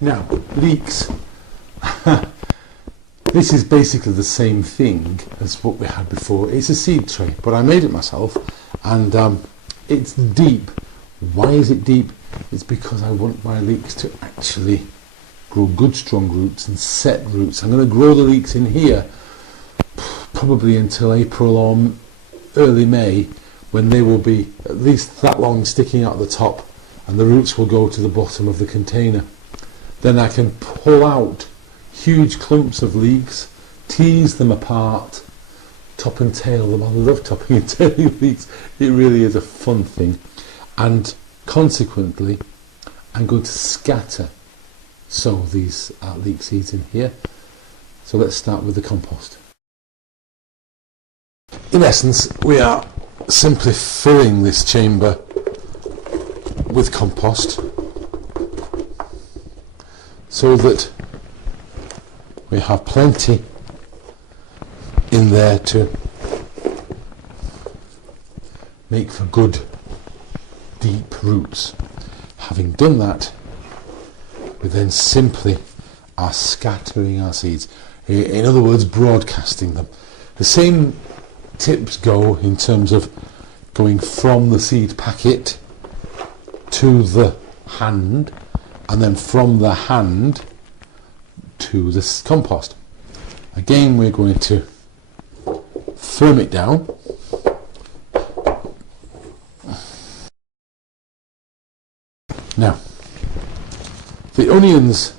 Now, leeks. This is basically the same thing as what we had before. It's a seed tray, but I made it myself, and it's deep. Why is it deep? It's because I want my leeks to actually grow good strong roots and set roots. I'm going to grow the leeks in here probably until April or early May, when they will be at least that long sticking out the top, and the roots will go to the bottom of the container. Then I can pull out huge clumps of leeks, tease them apart, top and tail them. I love topping and tailing leeks. It really is a fun thing. And consequently, I'm going to sow these leek seeds in here. So let's start with the compost. In essence, we are simply filling this chamber with compost so that we have plenty in there to make for good deep roots. Having done that, we then simply are scattering our seeds, in other words broadcasting them. The same tips go in terms of going from the seed packet to the hand, and then from the hand to the compost. Again, we're going to firm it down. Now, the onions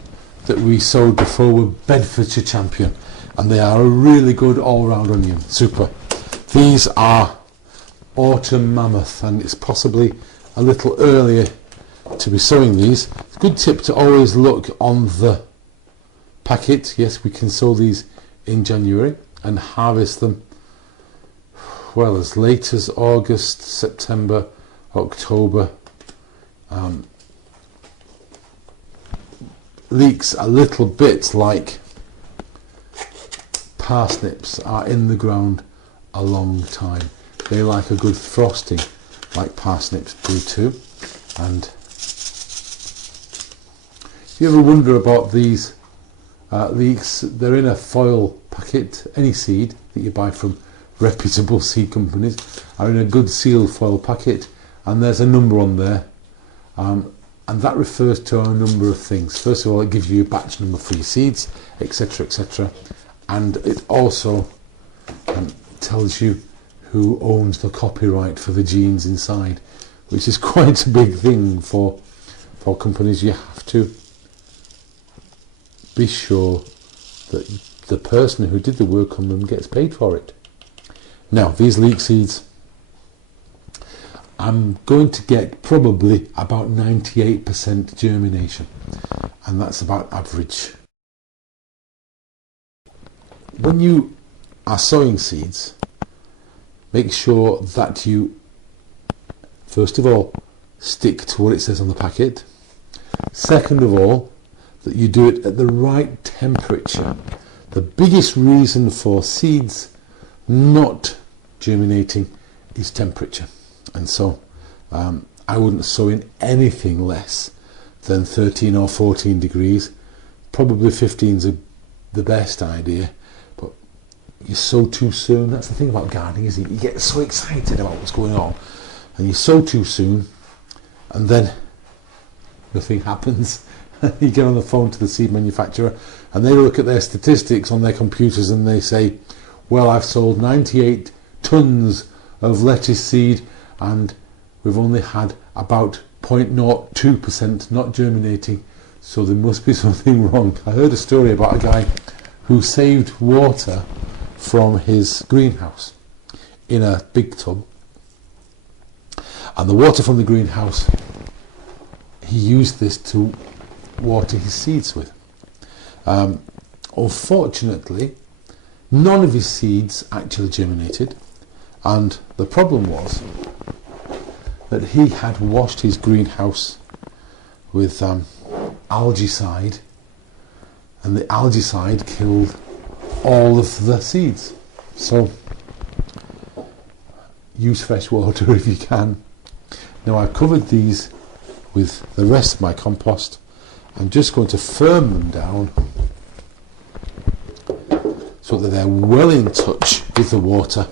that we sowed before were Bedfordshire Champion, and they are a really good all-round onion. Super. These are Autumn Mammoth, and it's possibly a little earlier to be sowing these. It's a good tip to always look on the packet. Yes, we can sow these in January and harvest them well as late as August, September, October. Leeks, a little bit like parsnips, are in the ground a long time. They like a good frosting, like parsnips do too. And if you ever wonder about these leeks, they're in a foil packet. Any seed that you buy from reputable seed companies are in a good sealed foil packet, and there's a number on there, and that refers to a number of things. First of all, it gives you a batch number for your seeds, etc, etc, and it also tells you who owns the copyright for the genes inside, which is quite a big thing for companies. You have to be sure that the person who did the work on them gets paid for it. Now, these leek seeds, I'm going to get probably about 98% germination, and that's about average. When you are sowing seeds, make sure that you, first of all, stick to what it says on the packet. Second of all, that you do it at the right temperature. The biggest reason for seeds not germinating is temperature, and so I wouldn't sow in anything less than 13 or 14 degrees. Probably 15 is the best idea, but you sow too soon. That's the thing about gardening, isn't it? You get so excited about what's going on, and you sow too soon, and then nothing happens. You get on the phone to the seed manufacturer, and they look at their statistics on their computers, and they say, well, I've sold 98 tons of lettuce seed, and we've only had about 0.02% not germinating, so there must be something wrong. I heard a story about a guy who saved water from his greenhouse in a big tub, and the water from the greenhouse, he used this to water his seeds with. Unfortunately, none of his seeds actually germinated, and the problem was that he had washed his greenhouse with algaecide, and the algaecide killed all of the seeds. So use fresh water if you can. Now, I've covered these with the rest of my compost, I'm just going to firm them down so that they're well in touch with the water.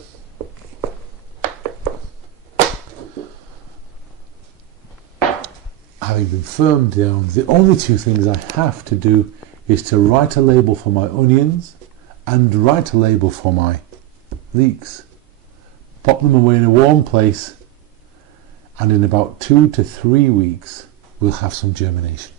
Having been firmed down, the only two things I have to do is to write a label for my onions and write a label for my leeks. Pop them away in a warm place, and in about 2 to 3 weeks we'll have some germination.